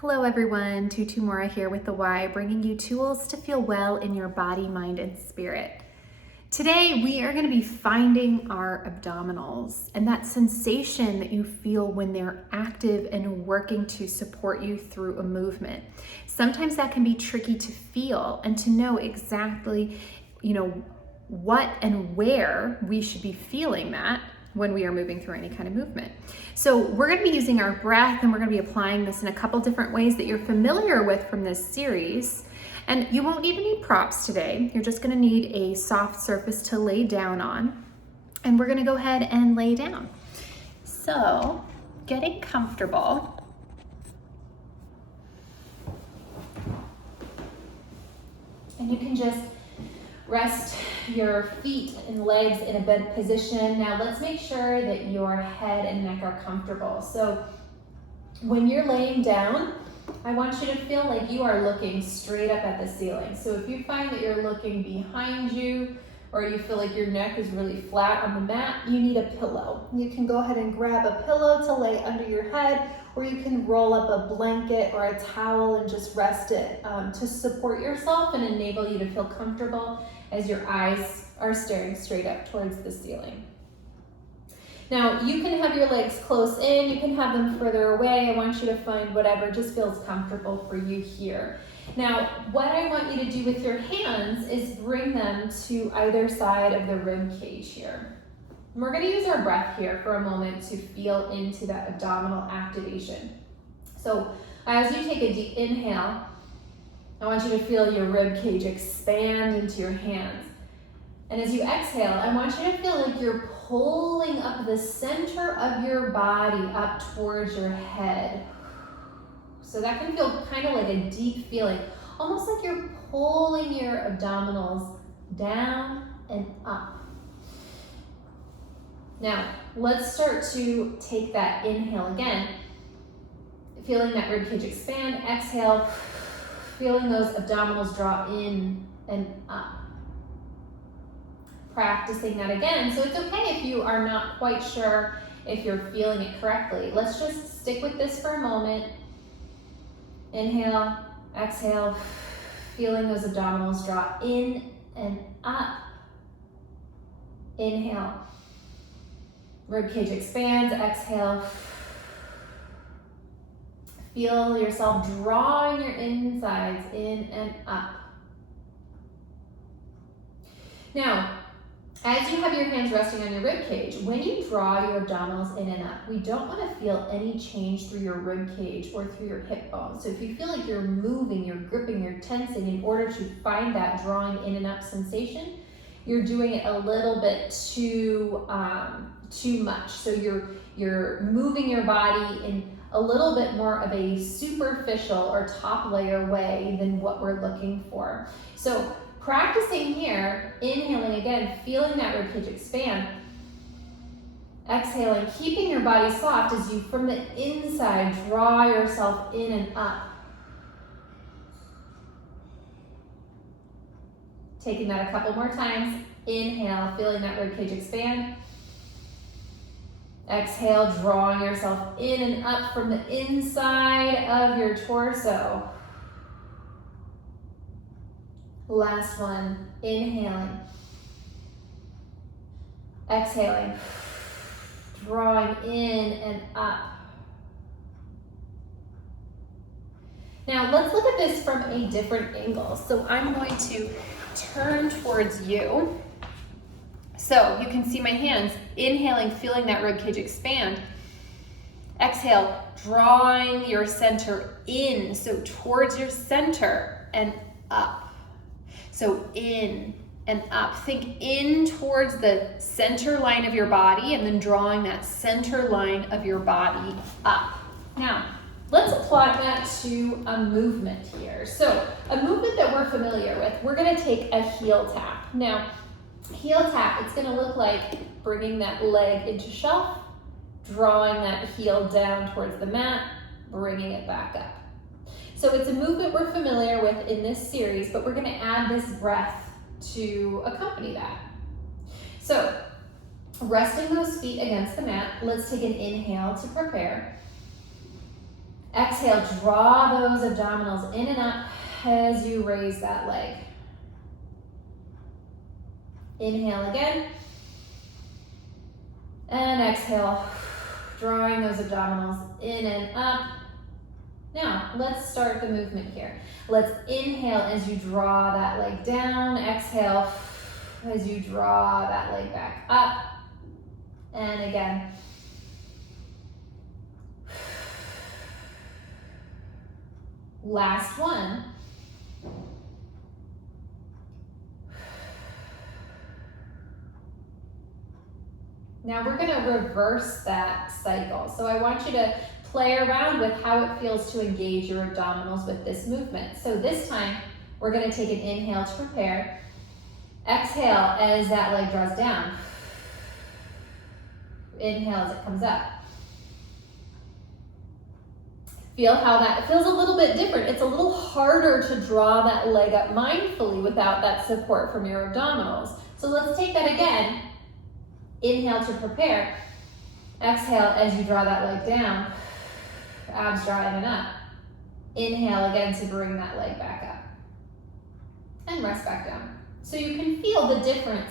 Hello everyone, Tutu Mora here with the Y, bringing you tools to feel well in your body, mind, and spirit. Today we are going to be finding our abdominals and that sensation that you feel when they're active and working to support you through a movement. Sometimes that can be tricky to feel and to know exactly, what and where we should be feeling that when we are moving through any kind of movement. So we're going to be using our breath, and we're going to be applying this in a couple different ways that you're familiar with from this series. And you won't need any props today. You're just going to need a soft surface to lay down on. And we're going to go ahead and lay down. So getting comfortable. And you can just rest your feet and legs in a bed position. Now let's make sure that your head and neck are comfortable. So when you're laying down, I want you to feel like you are looking straight up at the ceiling. So if you find that you're looking behind you, or you feel like your neck is really flat on the mat, you need a pillow. You can go ahead and grab a pillow to lay under your head, or you can roll up a blanket or a towel and just rest it to support yourself and enable you to feel comfortable as your eyes are staring straight up towards the ceiling. Now, you can have your legs close in, you can have them further away. I want you to find whatever just feels comfortable for you here. Now, what I want you to do with your hands is bring them to either side of the rib cage here. And we're going to use our breath here for a moment to feel into that abdominal activation. So as you take a deep inhale, I want you to feel your rib cage expand into your hands. And as you exhale, I want you to feel like you're pulling up the center of your body up towards your head. So that can feel kind of like a deep feeling, almost like you're pulling your abdominals down and up. Now, let's start to take that inhale again, feeling that ribcage expand. Exhale, feeling those abdominals draw in and up. Practicing that again. So it's okay if you are not quite sure if you're feeling it correctly. Let's just stick with this for a moment. Inhale, exhale, feeling those abdominals draw in and up. Inhale, ribcage expands. Exhale, feel yourself drawing your insides in and up. Now, as you have your hands resting on your rib cage, when you draw your abdominals in and up, we don't want to feel any change through your rib cage or through your hip bones. So if you feel like you're moving, you're gripping, you're tensing in order to find that drawing in and up sensation, you're doing it a little bit too much. So you're moving your body in a little bit more of a superficial or top layer way than what we're looking for. So practicing here, inhaling again, feeling that ribcage expand. Exhaling, keeping your body soft as you, from the inside, draw yourself in and up. Taking that a couple more times. Inhale, feeling that ribcage expand. Exhale, drawing yourself in and up from the inside of your torso. Last one, inhaling, exhaling, drawing in and up. Now let's look at this from a different angle. So I'm going to turn towards you. So you can see my hands, inhaling, feeling that ribcage expand. Exhale, drawing your center in, so towards your center and up. So in and up. Think in towards the center line of your body and then drawing that center line of your body up. Now, let's apply that to a movement here. So a movement that we're familiar with, we're going to take a heel tap. Now, heel tap, it's going to look like bringing that leg into shelf, drawing that heel down towards the mat, bringing it back up. So it's a movement we're familiar with in this series, but we're going to add this breath to accompany that. So resting those feet against the mat, let's take an inhale to prepare. Exhale, draw those abdominals in and up as you raise that leg. Inhale again. And exhale, drawing those abdominals in and up. Now, let's start the movement here. Let's inhale as you draw that leg down. Exhale as you draw that leg back up. And again. Last one. Now we're going to reverse that cycle. So I want you to play around with how it feels to engage your abdominals with this movement. So this time, we're going to take an inhale to prepare. Exhale as that leg draws down. Inhale as it comes up. Feel how that feels a little bit different. It's a little harder to draw that leg up mindfully without that support from your abdominals. So let's take that again. Inhale to prepare. Exhale as you draw that leg down. Abs draw in and up. Inhale again to bring that leg back up. And rest back down. So you can feel the difference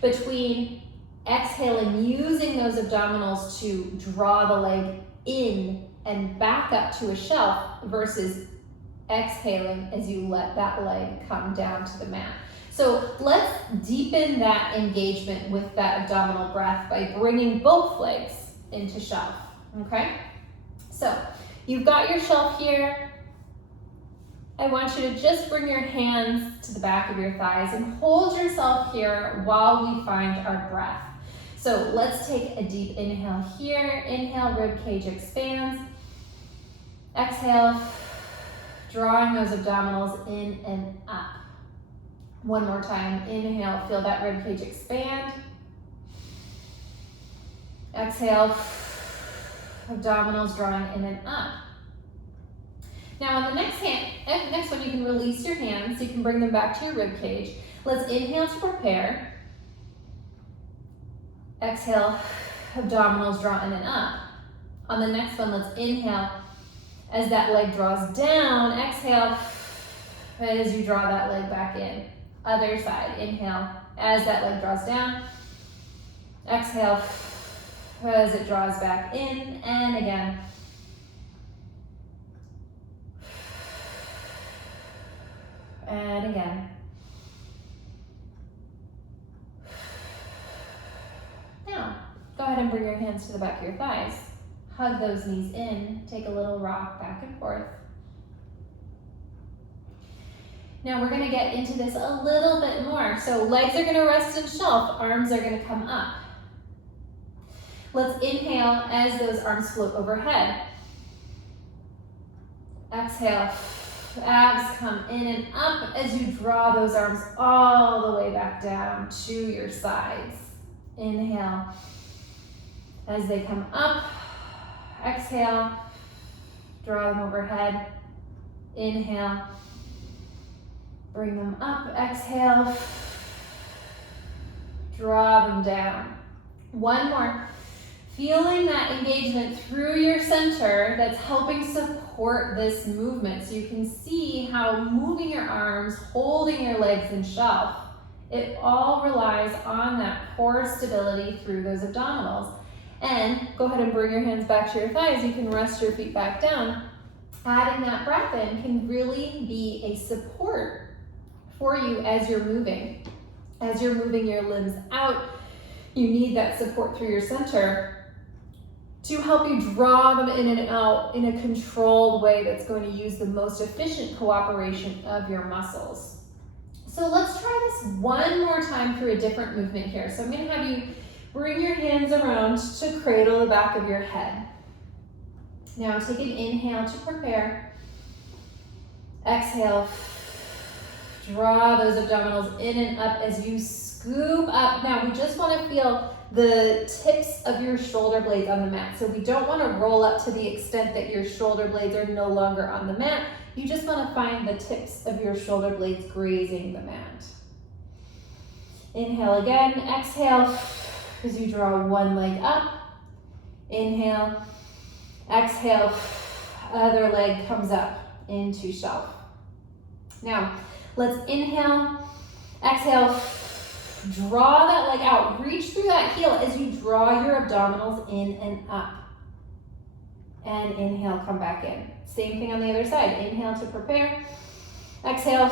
between exhaling, using those abdominals to draw the leg in and back up to a shelf versus exhaling as you let that leg come down to the mat. So let's deepen that engagement with that abdominal breath by bringing both legs into shelf, okay? So you've got your shelf here. I want you to just bring your hands to the back of your thighs and hold yourself here while we find our breath. So let's take a deep inhale here. Inhale, rib cage expands. Exhale, drawing those abdominals in and up. One more time. Inhale, feel that rib cage expand. Exhale, abdominals drawing in and up. Now on the next one, you can release your hands. You can bring them back to your rib cage. Let's inhale to prepare. Exhale, abdominals draw in and up. On the next one, let's inhale as that leg draws down. Exhale as you draw that leg back in. Other side, inhale as that leg draws down. Exhale as it draws back in, and again. And again. Now, go ahead and bring your hands to the back of your thighs. Hug those knees in, take a little rock back and forth. Now we're gonna get into this a little bit more. So legs are gonna rest in shelf, arms are gonna come up. Let's inhale as those arms float overhead. Exhale, abs come in and up as you draw those arms all the way back down to your sides. Inhale as they come up. Exhale, draw them overhead. Inhale, bring them up. Exhale, draw them down. One more. Feeling that engagement through your center that's helping support this movement. So you can see how moving your arms, holding your legs in shelf, it all relies on that core stability through those abdominals. And go ahead and bring your hands back to your thighs. You can rest your feet back down. Adding that breath in can really be a support for you as you're moving. As you're moving your limbs out, you need that support through your center to help you draw them in and out in a controlled way that's going to use the most efficient cooperation of your muscles. So let's try this one more time through a different movement here. So I'm going to have you bring your hands around to cradle the back of your head. Now take an inhale to prepare. Exhale. Draw those abdominals in and up as you scoop up. Now we just want to feel the tips of your shoulder blades on the mat. So we don't want to roll up to the extent that your shoulder blades are no longer on the mat. You just want to find the tips of your shoulder blades grazing the mat. Inhale again. Exhale as you draw one leg up. Inhale. Exhale. Other leg comes up into shelf. Now, let's inhale, exhale, draw that leg out. Reach through that heel as you draw your abdominals in and up. And inhale, come back in. Same thing on the other side. Inhale to prepare. Exhale.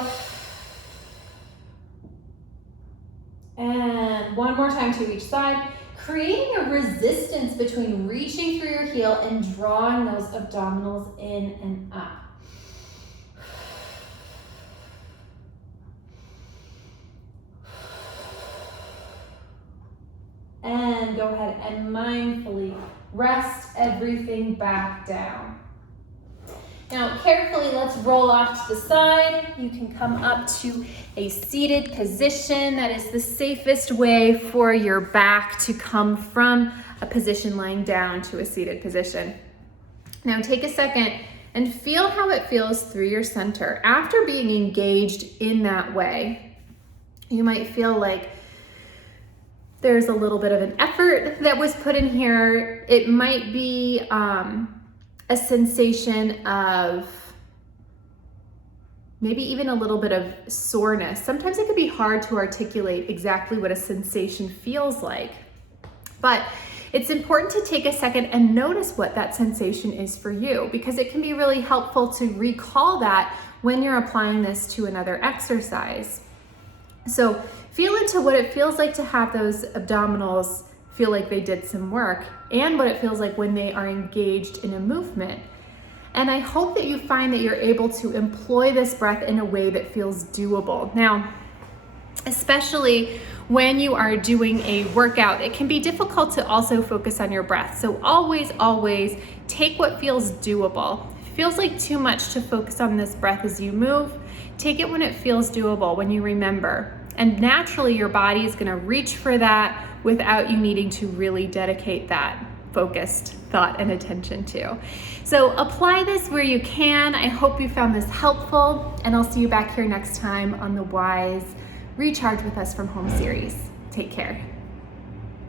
And one more time to each side. Creating a resistance between reaching through your heel and drawing those abdominals in and up. And go ahead and mindfully rest everything back down. Now carefully, let's roll off to the side. You can come up to a seated position. That is the safest way for your back to come from a position lying down to a seated position. Now take a second and feel how it feels through your center. After being engaged in that way, you might feel like there's a little bit of an effort that was put in here. It might be a sensation of maybe even a little bit of soreness. Sometimes it can be hard to articulate exactly what a sensation feels like, but it's important to take a second and notice what that sensation is for you, because it can be really helpful to recall that when you're applying this to another exercise. So feel into what it feels like to have those abdominals feel like they did some work, and what it feels like when they are engaged in a movement. And I hope that you find that you're able to employ this breath in a way that feels doable. Now, especially when you are doing a workout, it can be difficult to also focus on your breath. So always take what feels doable. If it feels like too much to focus on this breath as you move, take it when it feels doable, when you remember. And naturally, your body is gonna reach for that without you needing to really dedicate that focused thought and attention to. So apply this where you can. I hope you found this helpful, and I'll see you back here next time on the Wise Recharge with Us from Home series. Take care.